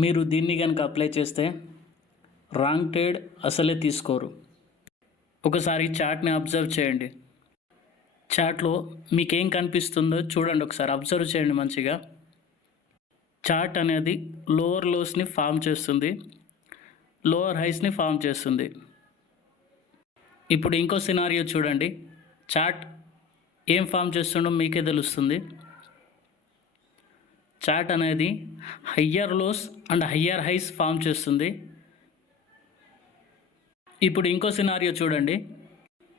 మీరు దీన్ని కనుక అప్లై చేస్తే రాంగ్ ట్రేడ్ అసలే తీసుకోరు. ఒకసారి చార్ట్ని అబ్జర్వ్ చేయండి. చార్ట్లో మీకేం కనిపిస్తుందో చూడండి, ఒకసారి అబ్జర్వ్ చేయండి మంచిగా. చార్ట్ అనేది లోవర్ లోస్ని ఫామ్ చేస్తుంది, లోవర్ హైస్ని ఫామ్ చేస్తుంది. ఇప్పుడు ఇంకో సినారియో చూడండి. చార్ట్ ఏం ఫామ్ చేస్తుండో మీకే తెలుస్తుంది. చార్ట్ అనేది higher lows and higher highs form చేస్తుంది. ఇప్పుడు ఇంకో సినారియో చూడండి.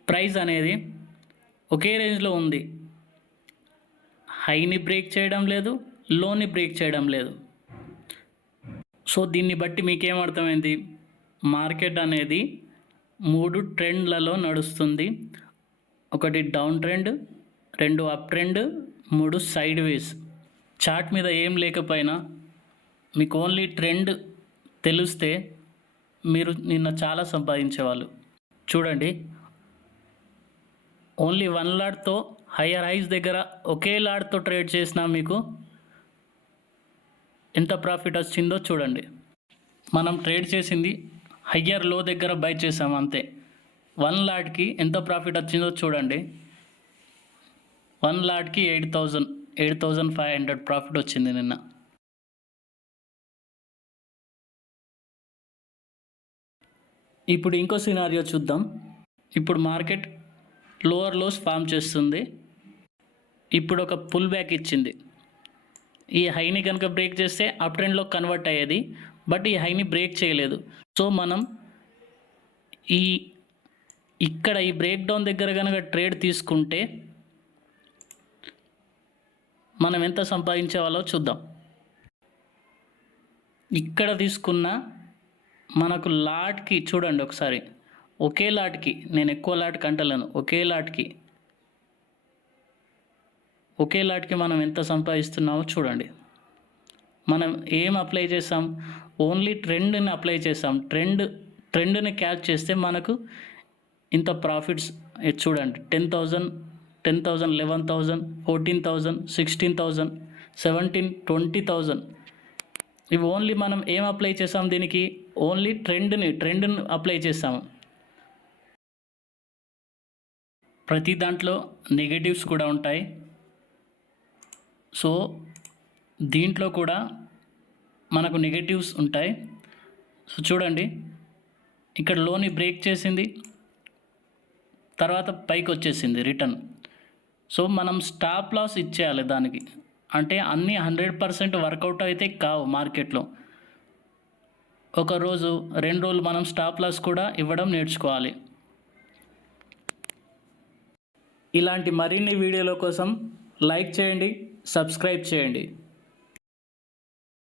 ప్రైస్ అనేది ఒకే రేంజ్లో ఉంది, హైని బ్రేక్ చేయడం లేదు, లోని బ్రేక్ చేయడం లేదు. సో దీన్ని బట్టి మీకేమర్థమైంది? మార్కెట్ అనేది 3 ట్రెండ్లలో నడుస్తుంది. ఒకటి down trend, 2 up trend, 3 side వేస్. చార్ట్ మీద ఏం లేకపోయినా మీకు ఓన్లీ ట్రెండ్ తెలిస్తే మీరు నిన్న చాలా సంపాదించేవాళ్ళు. చూడండి, ఓన్లీ 1 లాట్తో హయ్యర్ హైస్ దగ్గర ఒకే లాట్తో ట్రేడ్ చేసినా మీకు ఎంత ప్రాఫిట్ వచ్చిందో చూడండి. మనం ట్రేడ్ చేసింది హయ్యర్ లో దగ్గర బై చేసాం అంతే. 1 లాట్కి ఎంత ప్రాఫిట్ వచ్చిందో చూడండి. 1 లాట్కి 8,500 ప్రాఫిట్ వచ్చింది నిన్న. ఇప్పుడు ఇంకో సినారియో చూద్దాం. ఇప్పుడు మార్కెట్ లోవర్ లోస్ ఫామ్ చేస్తుంది. ఇప్పుడు ఒక పుల్ బ్యాక్ ఇచ్చింది. ఈ హైని కనుక బ్రేక్ చేస్తే అప్ ట్రెండ్లో కన్వర్ట్ అయ్యేది, బట్ ఈ హైని బ్రేక్ చేయలేదు. సో మనం ఇక్కడ ఈ బ్రేక్ డౌన్ దగ్గర కనుక ట్రేడ్ తీసుకుంటే మనం ఎంత సంపాదించేవాళ్ళో చూద్దాం. ఇక్కడ తీసుకున్న మనకు లాట్కి చూడండి ఒకసారి, ఒకే లాట్కి, నేను ఎక్కువ లాట్కి అంటలేను, ఒకే లాట్కి మనం ఎంత సంపాదిస్తున్నామో చూడండి. మనం ఏం అప్లై చేసాం? ఓన్లీ ట్రెండ్ని అప్లై చేసాం. ట్రెండ్ని క్యాచ్ చేస్తే మనకు ఇంత ప్రాఫిట్స్ చూడండి. 10,000, 11,000, 14,000, 16,000, 17,000, 20,000. ఇవి ఓన్లీ మనం ఏం అప్లై చేసాం? దీనికి ఓన్లీ ట్రెండ్ని అప్లై చేసాము. ప్రతి దాంట్లో నెగటివ్స్ కూడా ఉంటాయి. సో దీంట్లో కూడా మనకు నెగటివ్స్ ఉంటాయి. సో చూడండి, ఇక్కడ లోని బ్రేక్ చేసింది, తర్వాత పైకి వచ్చేసింది రిటర్న్. సో మనం స్టాప్ లాస్ ఇచ్చేయాలి దానికి. అంటే అన్నీ 100% వర్కౌట్ అయితే కావు మార్కెట్లో. ఒక రోజు 2 రోజులు మనం స్టాప్ లాస్ కూడా ఇవ్వడం నేర్చుకోవాలి. ఇలాంటి మరిన్ని వీడియోల కోసం లైక్ చేయండి, సబ్స్క్రైబ్ చేయండి.